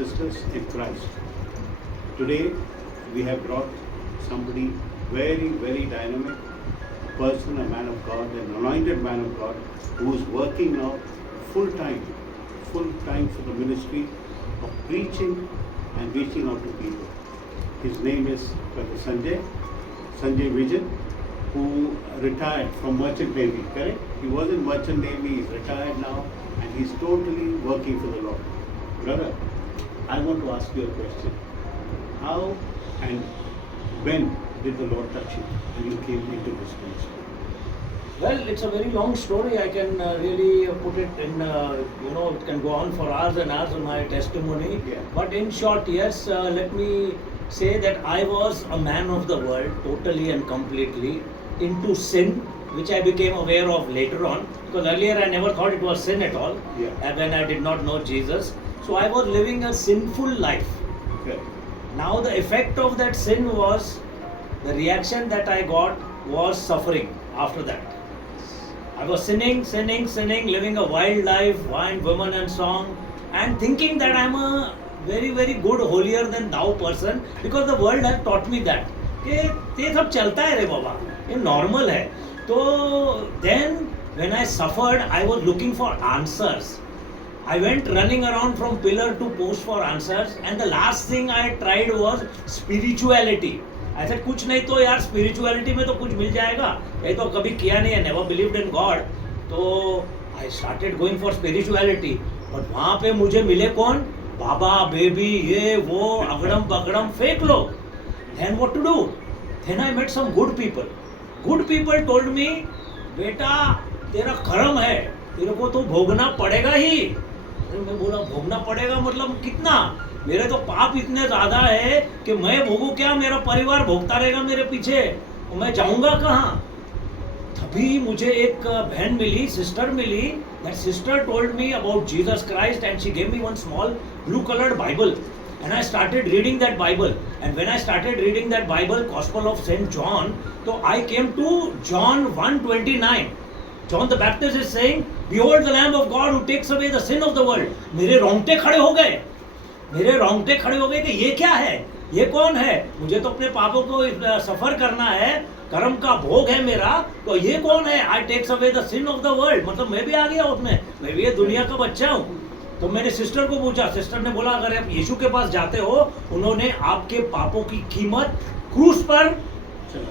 sisters in Christ. Today we have brought somebody very, very dynamic, a person, a man of God, an anointed man of God, who is working now full time for the ministry of preaching and reaching out to people. His name is Brother Sanjay Vijan, who retired from Merchant Navy, correct? He was in Merchant Navy, he's retired now, and he's totally working for the Lord. Brother, I want to ask you a question. How and when did the Lord touch you and you came into this ministry? Well, it's a very long story. I can really put it in, it can go on for hours and hours on my testimony. Yeah. But in short, yes, let me say that I was a man of the world, totally and completely into sin, which I became aware of later on. Because earlier I never thought it was sin at all, when I did not know Jesus. So I was living a sinful life. Okay. Now the effect of that sin was, the reaction that I got was suffering after that. I was sinning, living a wild life, wine, women and song, and thinking that I'm a very, very good, holier than thou person, because the world has taught me that. ये सब चलता है रे बाबा, ये normal है. So then when I suffered, I was looking for answers. I went running around from pillar to post for answers, and the last thing I tried was spirituality. I said कुछ नहीं तो यार spirituality में तो कुछ मिल जाएगा, ये तो कभी किया नहीं है, never believed in God. तो I started going for spirituality, but वहाँ पे मुझे मिले कौन? बाबा, बेबी, ये वो अगड़म बगड़म फेक लोग. Then what to do? Then I met some good people. Good people told me, बेटा तेरा कर्म है, तेरे को तो भोगना पड़ेगा ही. मैं बोला भोगना पड़ेगा मतलब कितना? मेरे तो पाप इतने ज़्यादा है कि मैं भोगूं क्या, मेरा परिवार भोगता रहेगा मेरे पीछे, मैं जाऊंगा कहाँ? तभी मुझे एक बहन मिली, सिस्टर मिली. That sister told me about Jesus Christ and she gave me one small blue colored Bible. And I started reading that Bible. And when I started reading that Bible, Gospel of St. John, so I came to John 1:29. John the Baptist is saying, Behold the Lamb of God who takes away the sin of the world. मेरे रोंगटे खड़े हो गए कि ये क्या है, ये कौन है? मुझे तो अपने पापों को सफर करना है, कर्म का भोग है मेरा, तो ये कौन है? I takes away the sin of the world. मतलब मैं भी आ गया उसमें, मैं भी ये दुनिया का बच्चा हूँ. तो मैंने सिस्टर को पूछा, सिस्टर ने बोला अगर आप यीशु के पास जाते हो, उन्होंने आपके पापों की कीमत क्रूस पर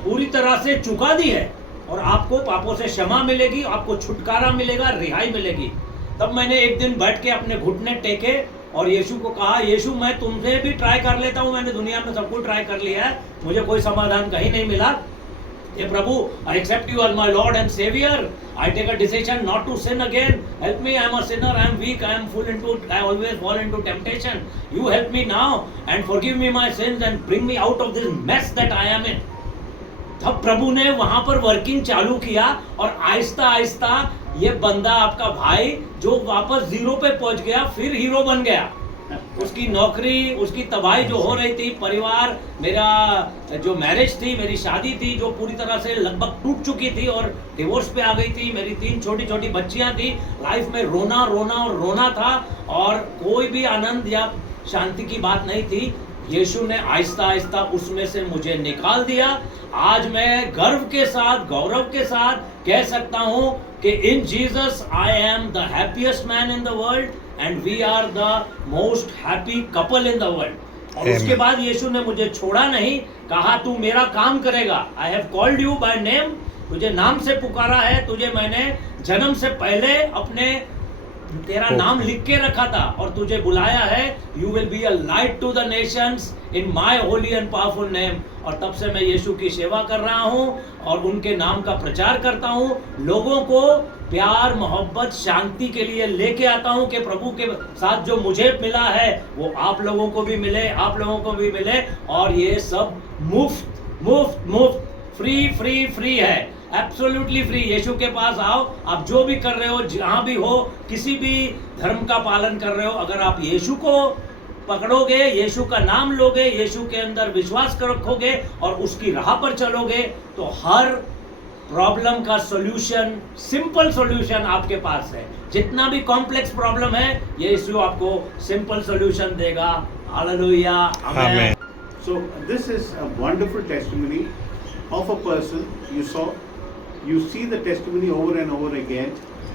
पूरी तरह से चुका दी है और आपको पापों से क्षमा मिलेगी, आपको छुटकारा मिलेगा, रिहाई मिलेगी. तब मैंने एक दिन बैठ के अपने घुटने टेके और यीशु को कहा, यीशु मैं तुमसे भी ट्राई कर लेता हूँ, मैंने दुनिया में सब कुछ ट्राई कर लिया है, मुझे कोई समाधान कहीं नहीं मिला. हे प्रभु, I accept you as my Lord and Savior. I take a decision not to sin again. Help me, I am a sinner, I am weak, I always fall into temptation. You help me now and forgive me my sins and bring me out of this mess that I am in. तब प्रभु ने वहां पर working चालू किया और आहिस्ता आहिस्ता ये बंदा आपका भाई जो वापस जीरो पे पहुंच गया, फिर हीरो बन गया. उसकी नौकरी, उसकी तबाही जो हो रही थी, परिवार, मेरा जो मैरिज थी, मेरी शादी थी जो पूरी तरह से लगभग टूट चुकी थी और डिवोर्स पे आ गई थी, मेरी 3 छोटी छोटी बच्चियां थी, लाइफ में रोना और रोना था और कोई भी आनंद या शांति की बात नहीं थी. यीशु ने आहिस्ता आहिस्ता उसमें से मुझे निकाल दिया. आज मैं गर्व के साथ, गौरव के साथ कह सकता हूं कि in Jesus I am the happiest man in the world and we are the most happy couple in the world. और उसके बाद यीशु ने मुझे छोड़ा नहीं, कहा तू मेरा काम करेगा. I have called you by name, तुझे नाम से पुकारा है, तुझे मैंने जन्म से पहले अपने तेरा नाम लिख के रखा था और तुझे बुलाया है. You will be a light to the nations in my holy and powerful name. और तब से मैं यीशु की सेवा कर रहा हूँ और उनके नाम का प्रचार करता हूँ, लोगों को प्यार, मोहब्बत, शांति के लिए लेके आता हूँ कि प्रभु के साथ जो मुझे मिला है वो आप लोगों को भी मिले, आप लोगों को भी मिले. और ये सब मुफ्त फ्री है, एब्सोल्युटली फ्री. यीशु के पास आओ, आप जो भी कर रहे हो, जहाँ भी हो, किसी भी धर्म का पालन कर रहे हो, अगर आप यीशु को पकड़ोगे, यीशु का नाम लोगे, यीशु के अंदर विश्वास रखोगे और उसकी राह पर चलोगे, तो हर प्रॉब्लम का सॉल्यूशन, सिंपल सॉल्यूशन आपके पास है। जितना भी कॉम्प्लेक्स प्रॉब्लम है, ये यीशु आपको सिंपल सॉल्यूशन देगा। Hallelujah, amen. So this is a wonderful testimony of a person you saw. You see the testimony over and over again,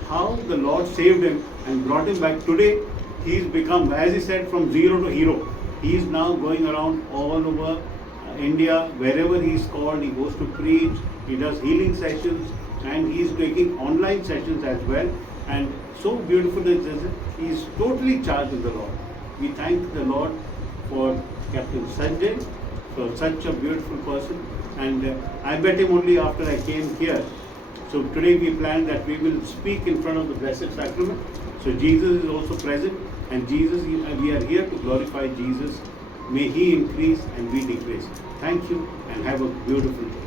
how the Lord saved him and brought him back. Today, he's become, as he said, from zero to hero. He is now going around all over India, wherever he is called. He goes to preach, he does healing sessions, and he is taking online sessions as well. And so beautiful is this. He is totally charged with the Lord. We thank the Lord for Captain Sanjay, for such a beautiful person. And I met him only after I came here. So today we planned that we will speak in front of the Blessed Sacrament. So Jesus is also present, and Jesus, we are here to glorify Jesus. May He increase and we decrease. Thank you and have a beautiful day.